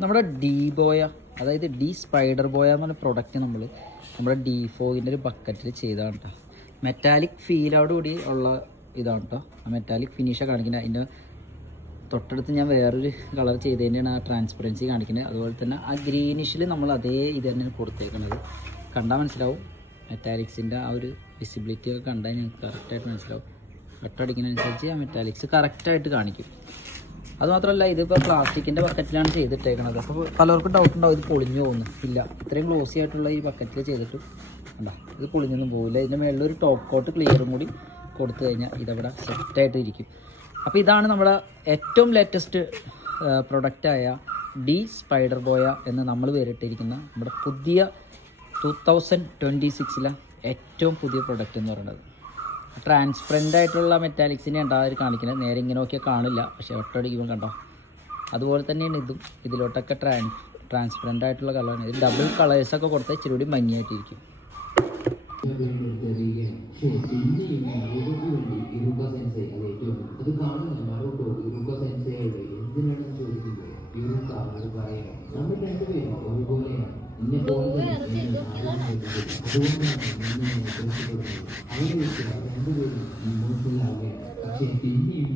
നമ്മുടെ ഡി ബോയ, അതായത് D spider ബോയ എന്ന് പറഞ്ഞ പ്രൊഡക്റ്റ് നമ്മുടെ ഡി ഫോഗിൻ്റെ ഒരു ബക്കറ്റിൽ ചെയ്തതാണ് കേട്ടോ. മെറ്റാലിക് ഫീലോടുകൂടി ഉള്ള ഇതാണ് കേട്ടോ. ആ മെറ്റാലിക് ഫിനിഷാണ് കാണിക്കുന്നത്. അതിൻ്റെ തൊട്ടടുത്ത് ഞാൻ വേറൊരു കളർ ചെയ്തതിൻ്റെയാണ് ആ ട്രാൻസ്പെറൻസി കാണിക്കുന്നത്. അതുപോലെ തന്നെ ആ ഗ്രീനിഷിൽ നമ്മൾ അതേ ഇത് തന്നെയാണ് കൊടുത്തേക്കുന്നത്. കണ്ടാൽ മനസ്സിലാവും. മെറ്റാലിക്സിൻ്റെ ആ ഒരു വിസിബിലിറ്റി ഒക്കെ കണ്ടാൽ ഞങ്ങൾക്ക് കറക്റ്റായിട്ട് മനസ്സിലാവും. കട്ടടിക്കുന്നതനുസരിച്ച് ആ മെറ്റാലിക്സ് കറക്റ്റായിട്ട് കാണിക്കും. അതുമാത്രമല്ല, ഇതിപ്പോൾ പ്ലാസ്റ്റിക്കിൻ്റെ ബക്കറ്റിലാണ് ചെയ്തിട്ടേക്കണത്. അപ്പോൾ പലർക്കും ഡൗട്ട് ഉണ്ടാവും ഇത് പൊളിഞ്ഞു പോകുന്നു. ഇല്ല, ഇത്രയും ഗ്ലോസി ആയിട്ടുള്ള ഈ ബക്കറ്റിൽ ചെയ്തിട്ട് കണ്ടാ ഇത് പൊളിഞ്ഞൊന്നും പോകില്ല. ഇതിൻ്റെ മുകളിലൊരു ടോപ്പ് കോട്ട് ക്ലിയറും കൂടി കൊടുത്തു കഴിഞ്ഞാൽ ഇതവിടെ സെറ്റായിട്ട് ഇരിക്കും. അപ്പോൾ ഇതാണ് നമ്മുടെ ഏറ്റവും ലേറ്റസ്റ്റ് പ്രൊഡക്റ്റായ ഡി സ്പൈഡർ ബോയ എന്ന് നമ്മൾ പേരിട്ടിരിക്കുന്ന നമ്മുടെ പുതിയ 2026 ഏറ്റവും പുതിയ പ്രൊഡക്റ്റ് എന്ന് പറയുന്നത്. ട്രാൻസ്പെറൻ്റ് ആയിട്ടുള്ള മെറ്റാലിക്സിനെ ഉണ്ടാകാൻ കാണിക്കുന്നത്. നേരെ ഇങ്ങനെ നോക്കിയാൽ കാണില്ല, പക്ഷേ ഒട്ടടിക്കുമ്പോൾ കണ്ടോ. അതുപോലെ തന്നെയാണ് ഇതും. ഇതിലോട്ടൊക്കെ ട്രാൻസ്പെറൻ്റ് ആയിട്ടുള്ള കളറാണ്. ഇത് ഡബിൾ കളേഴ്സൊക്കെ കൊടുത്താൽ ഇച്ചിരി കൂടി മഞ്ഞയായിട്ടിരിക്കും.